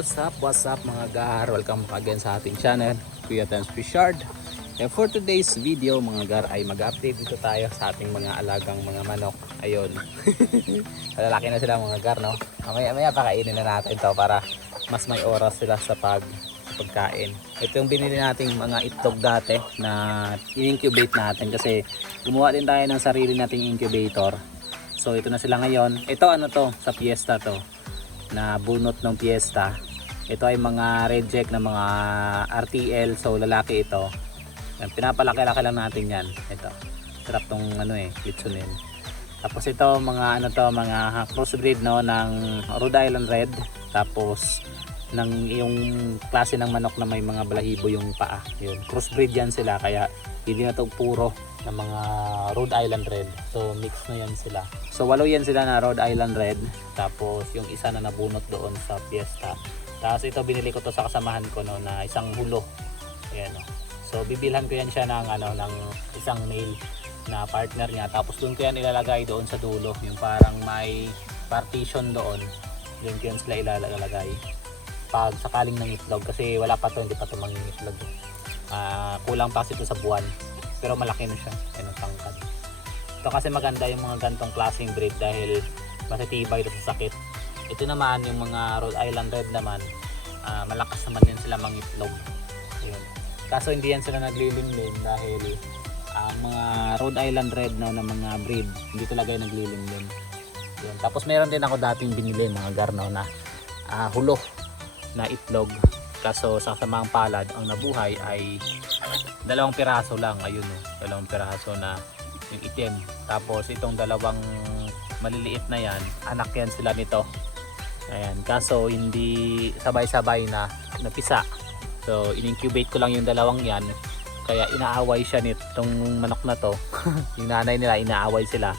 What's up mga gar? Welcome back again sa ating channel, Kuya Tans Fishard. And for today's video mga gar ay mag-update dito tayo sa ating mga alagang mga manok. Ayun. Malalaki na sila mga gar, no? Maya pakainin na natin to para mas may oras sila sa pagkain. Ito yung binili nating mga itlog dati na in-incubate natin kasi gumawa din tayo ng sarili nating incubator. So ito na sila ngayon. Ito ano to, sa Fiesta to, na bunot ng Fiesta. Ito ay mga reject na mga RTL, so lalaki ito. Pinapalaki-laki lang natin yan. Ito. Sarap tong litsunin. Tapos ito mga mga crossbreed no ng Rhode Island Red. Tapos yung klase ng manok na may mga balahibo yung paa. Yun, crossbreed yan sila kaya hindi na to puro ng mga Rhode Island Red. So mix na yan sila. So 8 yan sila na Rhode Island Red. Tapos yung isa na nabunot doon sa Fiesta. Tapos ito binili ko to sa kasamahan ko no na isang hulo. Ayan no. So bibilhan ko yan siya ng ng isang male na partner niya. Tapos doon ko yan ilalagay doon sa dulo. Yung parang may partition doon. Doon ko yan sila ilalagay. Pag sakaling ng itlog kasi wala pa to, hindi pa to mangingitlog. Kulang pa kasi ito sa buwan. Pero malaki na siya. Ayan ang tangkad. Ito kasi maganda yung mga gantong klaseng breed dahil masitibay ito sa sakit. Ito naman yung mga Rhode Island Red naman, malakas naman din sila mangitlog. Ayun. Kaso hindi yan sila naglilimlim dahil ang mga Rhode Island Red na mga breed, hindi talaga yung naglilimlim. Ayun. Tapos meron din ako dating binili mga garno na hulo na itlog. Kaso sa samang palad, ang nabuhay ay 2 piraso lang. Ayun o, 2 piraso na yung itim. Tapos itong 2 maliliit na yan, anak yan sila nito. Ayan, kaso hindi sabay-sabay na napisa. So in-incubate ko lang yung 2 yan. Kaya inaaway siya nitong manok na to. Yung nanay nila, inaaway sila.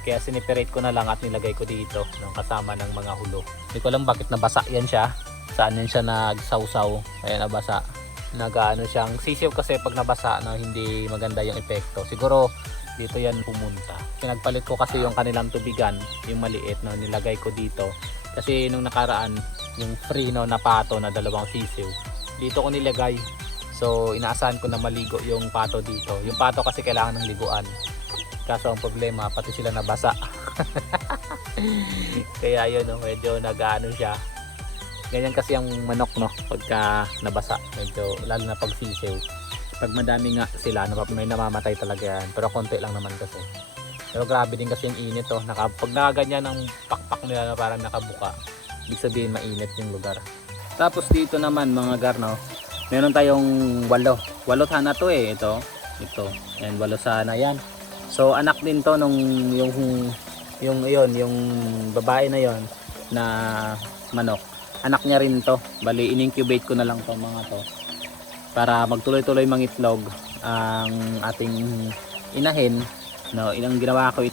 Kaya siniperate ko na lang at nilagay ko dito ng kasama ng mga hulo. Hindi ko alam bakit nabasa yan siya. Saan yan siya nagsawsaw. Ayan, nabasa. Nag-ano siyang sisiw kasi pag nabasa na hindi maganda yung epekto. Siguro dito yan pumunta. Pinagpalit ko kasi yung kanilang tubigan, yung maliit na nilagay ko dito. Kasi nung nakaraan, yung free na pato na 2 sisiw, dito ko nilagay. So inaasahan ko na maligo yung pato dito. Yung pato kasi kailangan ng liguan. Kaso ang problema, pati sila nabasa. Kaya yun, medyo nag-ano siya. Ganyan kasi ang manok pagka nabasa, medyo lalo na pag sisiw. Pag madami nga sila, may namamatay talaga yan. Pero konti lang naman kasi. Pero grabe din kasi yung init pag nakaganyan ang pakpak nila na parang nakabuka, ibig sabihin mainit yung lugar. Tapos dito naman mga garno, meron tayong 8 sana to ito. Yan 8 sana yan. So anak din to nung yung babae na yon na manok. Anak niya rin to. Bali in-incubate ko na lang to mga to para magtuloy-tuloy mangitlog ang ating inahin. No, ilang ginawa ko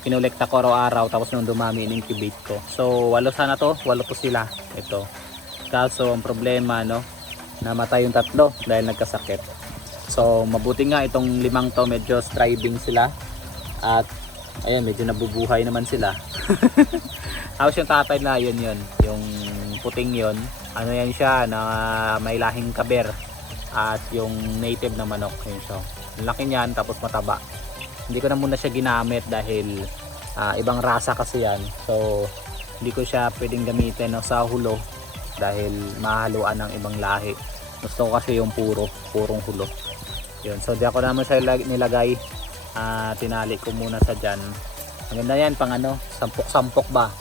kinolekta ko araw-araw tapos nung dumami in-incubate ko. So 8 sana to, 8 po sila. Ito. Kaso ang problema namatay yung 3 dahil nagkasakit. So mabuti nga itong 5 to medyo striving sila at ayan medyo nabubuhay naman sila. Tapos yung tatay na yun yung puting yon, yan siya na may lahing kaber at yung native na manok yun siya. Laki niyan tapos mataba. Hindi ko na muna siya ginamit dahil ibang rasa kasi yan. So hindi ko siya pwedeng gamitin sa hulo dahil mahaluan ng ibang lahi. Gusto ko kasi yung purong hulo. Yun. So di ako naman siya nilagay. Tinali ko muna sa dyan. Maganda yan pang sampok ba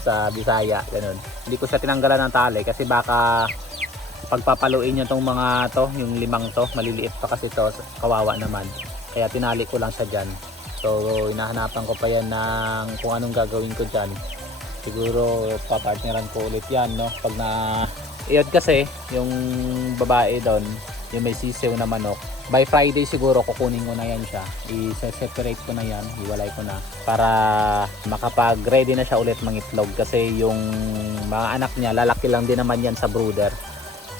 sa Bisaya, ganun. Hindi ko siya tinanggalan ng tali kasi baka pagpapaluin niyo tong mga yung 5 to, maliliit pa kasi to, kawawa naman. Kaya tinali ko lang siya dyan. So hinahanapan ko pa yan ng kung anong gagawin ko dyan. Siguro papartneran ko ulit yan pag iyod kasi yung babae doon, yung may sisiw na manok. By Friday siguro kukunin ko na yan siya. I-separate ko na yan, iwalay ko na para makapag-ready na siya ulit mangitlog kasi yung mga anak niya lalaki lang din naman yan sa brooder.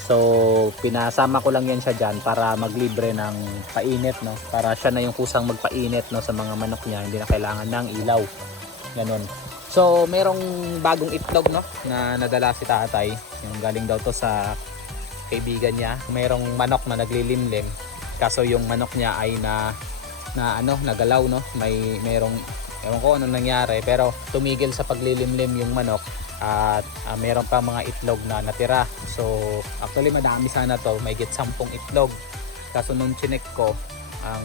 So pinasama ko lang yan siya dyan para maglibre ng painit para siya na yung kusang magpainit sa mga manok niya, hindi na kailangan ng ilaw. Ganun. So merong bagong itlog no na nadala si tatay. Yung galing daw to sa kaibigan niya. Merong manok na naglilimlim. Kaso yung manok niya ay nagalaw no. Merong ewan ko ano nangyari pero tumigil sa paglilimlim yung manok at meron pa mga itlog na natira. So actually madami sana to, may higit 10 itlog. Kaso nung chinek ko ang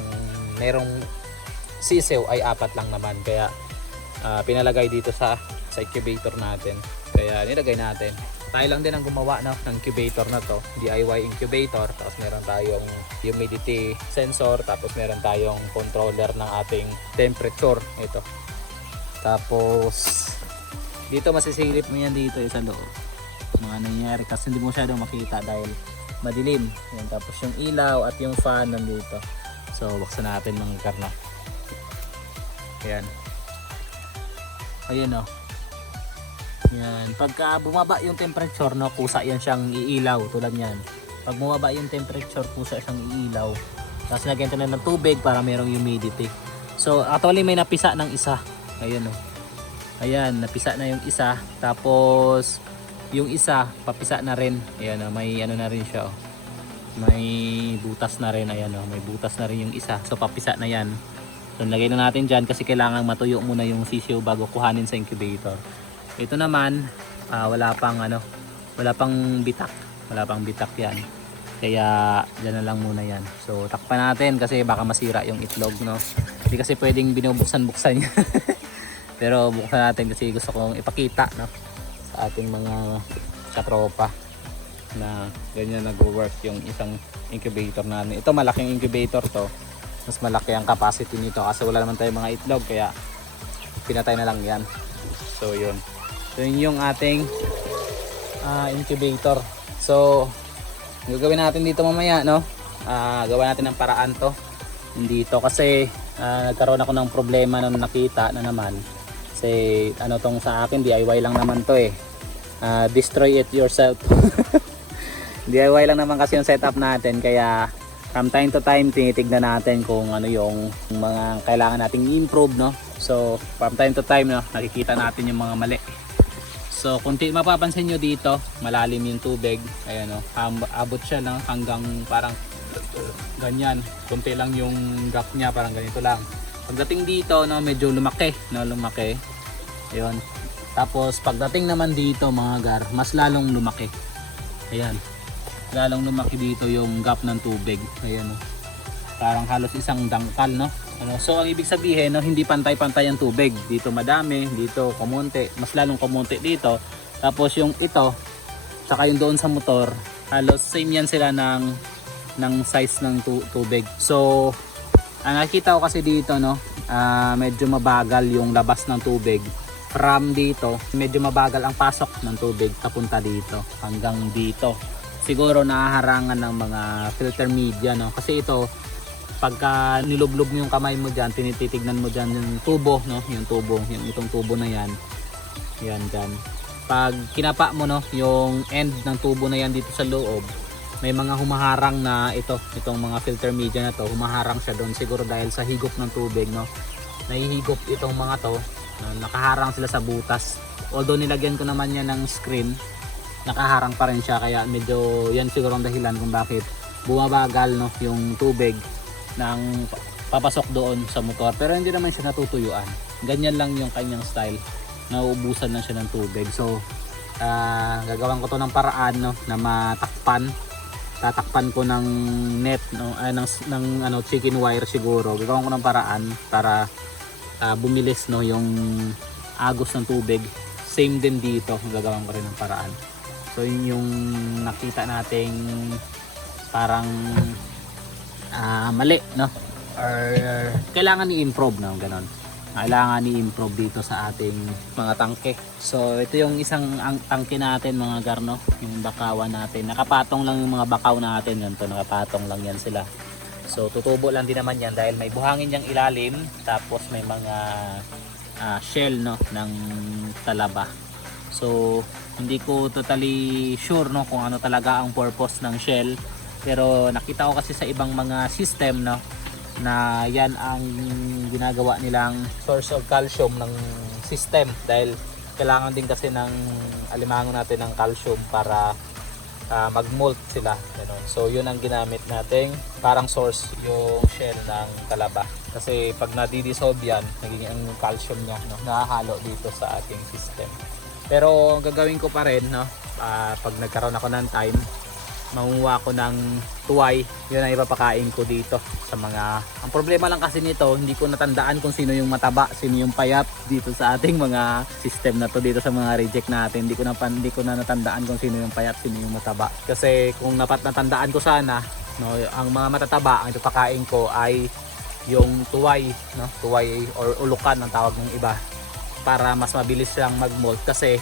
merong sisiw ay 4 lang naman kaya pinalagay dito sa incubator natin. Kaya nilagay natin. Tayo lang din ang gumawa no, ng incubator na to. DIY incubator. Tapos meron tayong humidity sensor. Tapos meron tayong controller ng ating temperature. Ito. Tapos dito masisilip mo yan dito sa loob. Mga nangyayari kasi hindi mo masyadong makita dahil madilim. Yan. Tapos yung ilaw at yung fan nandito. So buksan natin mga karna. Ayan. Ayan o. Yan. Pagka bumaba yung temperature, no, kusa yan siyang iilaw tulad yan. Pag bumaba yung temperature, kusa siyang iilaw. Tapos lagyan ito na ng tubig para merong humidity. So actually may napisa ng isa. Ayan o. Ayan, napisa na yung isa. Tapos yung isa, papisa na rin. Ayan o, may ano na rin siya o. May butas na rin. Ayan o, may butas na rin yung isa. So papisa na yan. So lagay na natin dyan kasi kailangan matuyo muna yung sisiyo bago kuhanin sa incubator. Ito naman wala pang bitak. Wala pang bitak yan. Kaya dyan na lang muna yan. So takpan natin kasi baka masira yung itlog no. Hindi kasi pwedeng binubuksan-buksan yan. Pero buksan natin kasi gusto kong ipakita no sa ating mga katropa na ganyan nag-work yung isang incubator natin. Ito malaking incubator to. Mas malaki ang capacity nito kasi wala naman tayong mga itlog kaya pinatay na lang yan. So yun. So yun yung ating incubator. So gagawin natin dito mamaya no. Gawa natin ng paraan to dito kasi nagkaroon ako ng problema nung nakita na naman. Kasi ano tong sa akin DIY lang naman to eh. Destroy it yourself. DIY lang naman kasi yung setup natin kaya from time to time tinitignan natin kung ano yung mga kailangan nating i-improve no. So from time to time no, nakikita natin yung mga mali. So kung mapapansin nyo dito, malalim yung tubig. Ayan no, abot siya lang hanggang parang ganyan. Kunti lang yung gap niya, parang ganito lang. Pagdating dito no, medyo lumaki no, lumaki. Ayun. Tapos pagdating naman dito mga gar, mas lalong lumaki. Ayan. Lalong lumaki dito yung gap ng tubig. Ayan o. Parang halos isang dangkal no. So ang ibig sabihin no, hindi pantay-pantay ang tubig. Dito madami, dito kumonte, mas lalong kumonte dito. Tapos yung ito, saka yung doon sa motor, halos same yan sila ng size ng tubig. So ang nakikita ko kasi dito no, medyo mabagal yung labas ng tubig. From dito, medyo mabagal ang pasok ng tubig papunta dito hanggang dito. Siguro nahaharangan ng mga filter media no, kasi ito pagka nilublob mo yung kamay mo diyan, tinitignan mo diyan yung tubo no, yung tubo, yung itong tubo na yan. Yan diyan. Pag kinapa mo no, yung end ng tubo na yan dito sa loob, may mga humaharang na itong mga filter media na to, humaharang siya doon siguro dahil sa higop ng tubig no. Nahihigop itong mga to, nakaharang sila sa butas. Although nilagyan ko naman yan ng screen, nakaharang pa rin siya kaya medyo yan siguro ang dahilan kung bakit bumabagal no yung tubig ng papasok doon sa motor. Pero hindi naman siya natutuyuan. Ganyan lang yung kanyang style. Nauubusan lang siya ng tubig. So gagawin ko to ng paraan no na matakpan. Tatakpan ko ng net no, ng chicken wire siguro. Gagawin ko ng paraan para bumilis no yung agos ng tubig. Same din dito, gagawin ko rin ng paraan. So yun yung nakita nating parang mali no, or kailangan i-improve no, ganon. Kailangan i-improve dito sa ating mga tangke. So ito yung isang tangke natin mga garno, yung bakawan natin. Nakapatong lang yung mga bakaw natin, ganito, nakapatong lang yan sila. So tutubo lang din naman yan dahil may buhangin yung ilalim, tapos may mga shell no ng talaba. So hindi ko totally sure no kung ano talaga ang purpose ng shell, pero nakita ko kasi sa ibang mga system no na yan ang ginagawa nilang source of calcium ng system dahil kailangan din kasi ng alimango natin ng calcium para mag-molt sila. Ganun. So yun ang ginamit nating parang source, yung shell ng talaba. Kasi pag nadidissolve yan, nagiging ang calcium niya, no, nahahalo dito sa ating system. Pero gagawin ko pa rin, no, pag nagkaroon ako ng time, manguha ko ng tuway, yun ang ipapakain ko dito sa mga. Ang problema lang kasi nito, hindi ko natandaan kung sino yung mataba, sino yung payat dito sa ating mga system na to, dito sa mga reject natin. Hindi ko na natandaan kung sino yung payat, sino yung mataba. Kasi kung natandaan ko sana, no, ang mga matataba ang ipapakain ko ay yung tuway, no, tuway or ulukan ang tawag ng iba, para mas mabilis siyang mag-molt kasi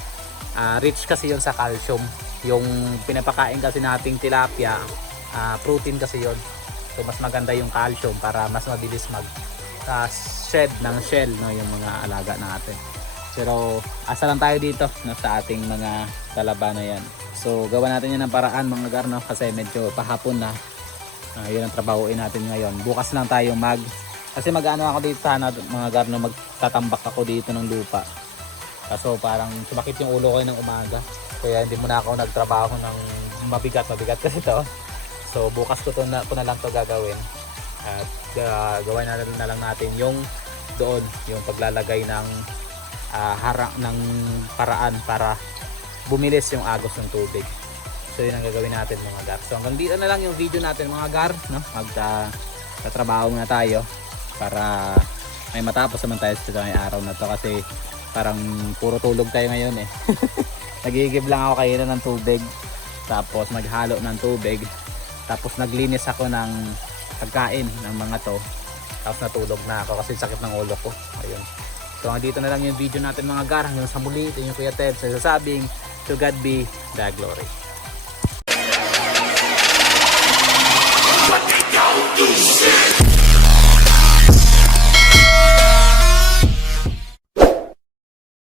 rich kasi yun sa calcium. Yung pinapakain kasi nating tilapia, protein kasi yon. So mas maganda yung calcium para mas mabilis mag shed ng shell, no, yung mga alaga natin. Pero asa lang tayo dito, no, sa ating mga talaba na yan. So gawa natin yan ng paraan mga gar, no, kasi medyo pahapon na. Yun ang trabahuin natin ngayon. Bukas lang tayo kasi mag-ano ako dito sana mga gar, no, magtatambak ako dito ng lupa. Kaso parang sumakit yung ulo ko ng umaga. Kaya hindi muna ako nagtrabaho ng mabigat kasi to. So bukas ko na lang to gagawin. At gawin na lang natin yung doon, yung paglalagay ng harang ng paraan para bumilis yung agos ng tubig. So yun ang gagawin natin mga gar. So hanggang dito na lang yung video natin mga gar, no? Magtatrabaho muna tayo para may matapos naman tayo sa araw na to, kasi parang puro tulog tayo ngayon eh. Nagigib lang ako kayo ng tubig, tapos naghalo ng tubig, tapos naglinis ako ng pagkain ng mga to, tapos natulog na ako kasi sakit ng ulo ko. Ayun. So dito na lang yung video natin mga gar. Hanggang sa muli, ito yung Kuya Ted, sasabing to God be the glory.